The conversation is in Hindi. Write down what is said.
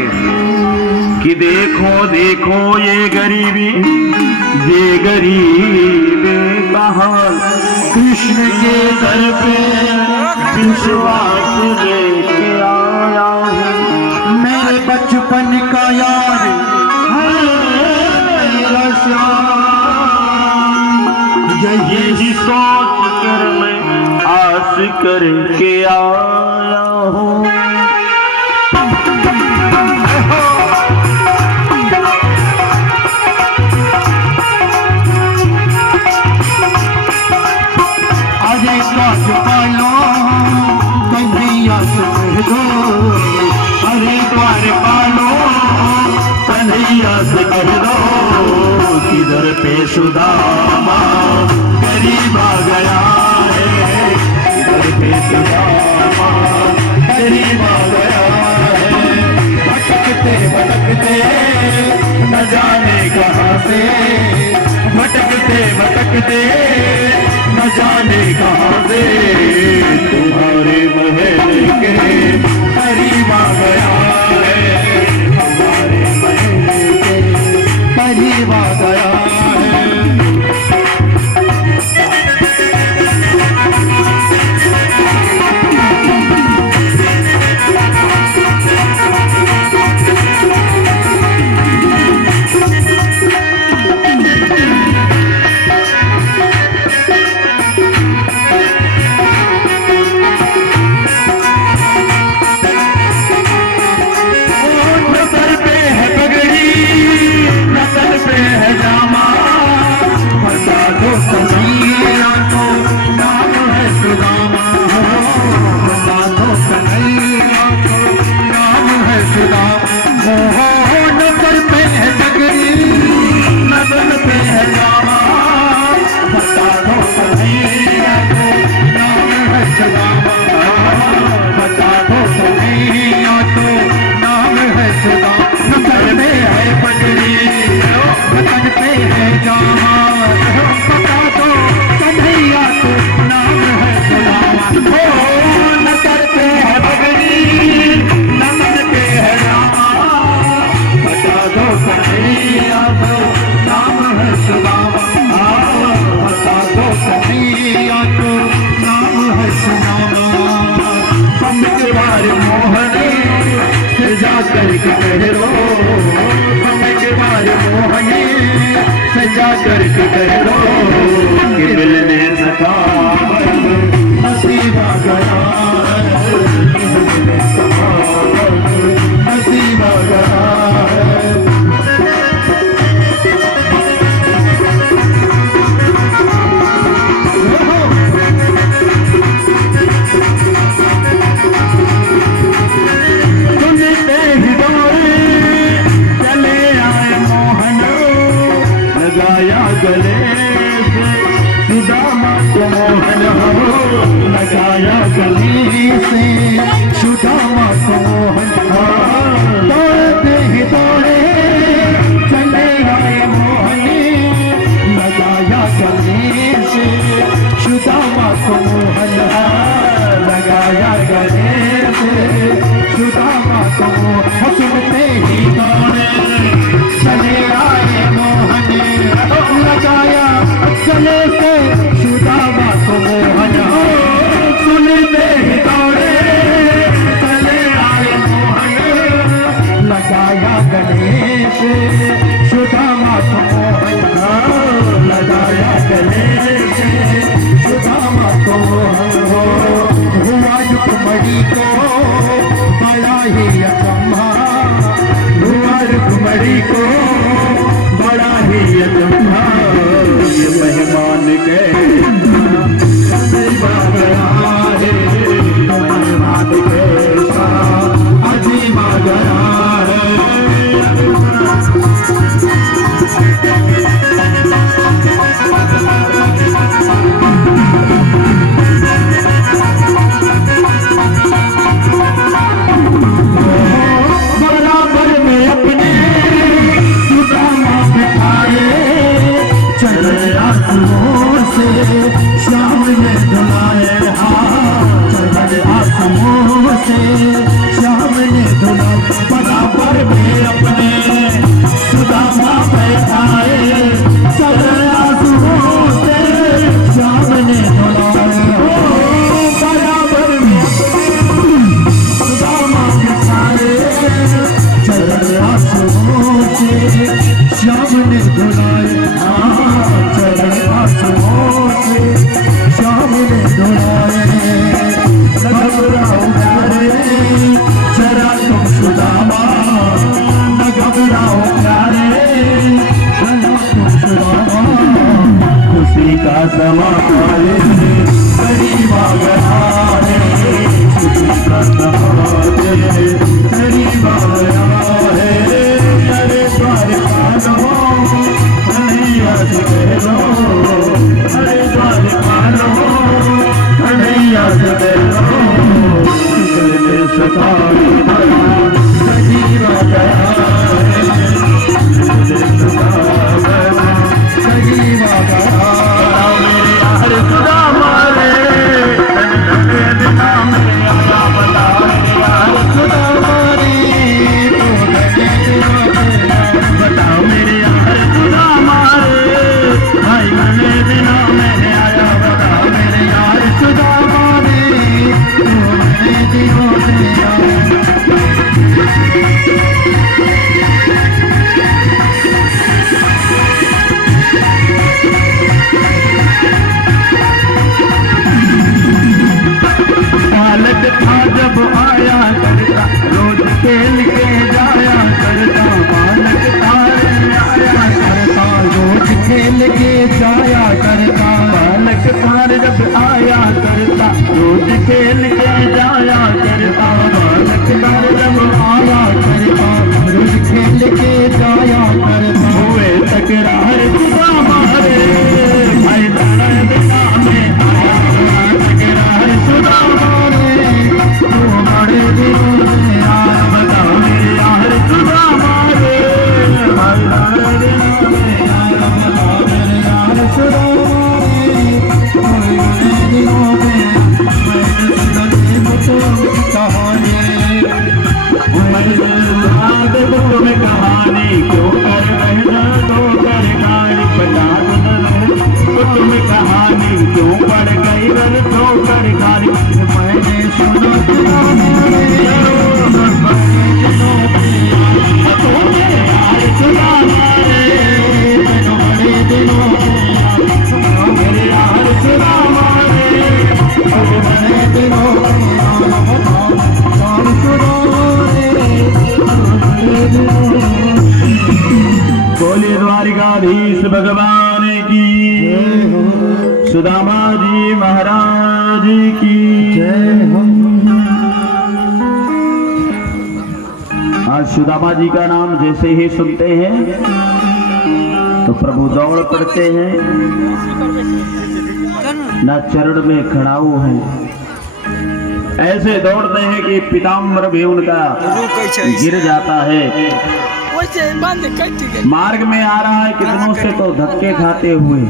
कहेंगे कि देखो देखो ये गरीबी, ये गरीब का हाल, कृष्ण के दर पे विश्वास लेके आया हूँ। मेरे बचपन का यार है मेरा श्याम, यही सोच कर मैं आस करके आया हूँ। अरे काज पालो कन्हैया से कह दो, अरे द्वार पालो कन्हैया से कह दो, किधर पे सुदामा गरीब आ गया है, किधर पे सुदामा गरीब आ गया है। भटकते भटकते न जाने कहाँ से, भटकते भटकते न जाने कहाँ से, तुम्हारे महल के करीब आ गया है, तुम्हारे महल के करीब आ गया है। करके कह रो, के बारे मोहनी सजा करके कह रो, कि मिलने सका नसीब आ गया, नसीब आ गया। गले से सुदामा को मोहन हो, लगाया गले से सुदामा को मोहन हो, दौड़ते ही दौड़े चले आए मोहनी, लगाया गले से सुदामा को मोहन हो, लगाया गले से सुदामा को सुनते ही दौड़े चले आए मोहनी, लगाया गले से सुदामा को मोहन हो, सुनते ही दौड़े चले आए मोहन, लगाया गले से सुदामा को मोहन हो, लगाया गले से सुदामा को मोहन हो। हुआ रुक्मणी को बड़ा ही अचंभा, हुआ रुक्मणी को बड़ा ही अचंभा, ये मेहमान के अजीब आ गया है, मेहमान के अजीब आ गया है। बराबर में अपने सुदामा बिठाए, चले आंसुओं से तुम्हें कहानी क्यों कर रहना दो कर गाड़ी बता तुम्हें कहानी क्यों पड़ गई रन दो कर गाड़ी मैंने सुना बोले द्वारिकाधीश भगवान की, सुदामा जी महाराज की जय हो। आज सुदामा जी का नाम जैसे ही सुनते हैं तो प्रभु दौड़ पड़ते हैं, न चरण में खड़ाऊ है, ऐसे दौड़ते हैं कि पीताम्बर भी उनका गिर जाता है। मार्ग में आ रहा है कितनों से तो धक्के खाते हुए।